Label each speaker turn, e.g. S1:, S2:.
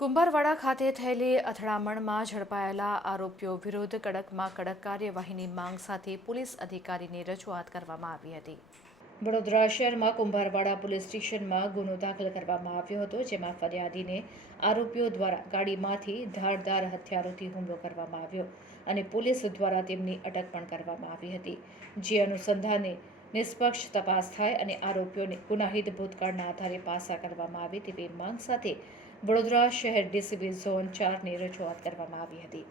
S1: કુંભારવાડા ખાતે થયેલી અથડામણમાં ઝડપાયેલા આરોપીઓ વિરુદ્ધ કડકમાં કડક કાર્યવાહીની માંગ સાથે પોલીસ અધિકારીને રજૂઆત કરવામાં આવી હતી. વડોદરા શહેરમાં કુંભારવાડા પોલીસ સ્ટેશનમાં ગુનો દાખલ કરવામાં આવ્યો હતો, જેમાં ફરિયાદીને આરોપીઓ દ્વારા ગાડીમાંથી ધારદાર હથિયારોથી હુમલો કરવામાં આવ્યો અને પોલીસ દ્વારા તેમની અટક પણ કરવામાં આવી હતી. જે અનુસંધાને નિષ્પક્ષ તપાસ થાય અને આરોપીઓને ગુનાહિત ભૂતકાળના આધારે પાસા કરવામાં આવે તેવી માંગ સાથે વડોદરા શહેર ડીસીબી ઝોન ચારની રજૂઆત કરવામાં આવી હતી.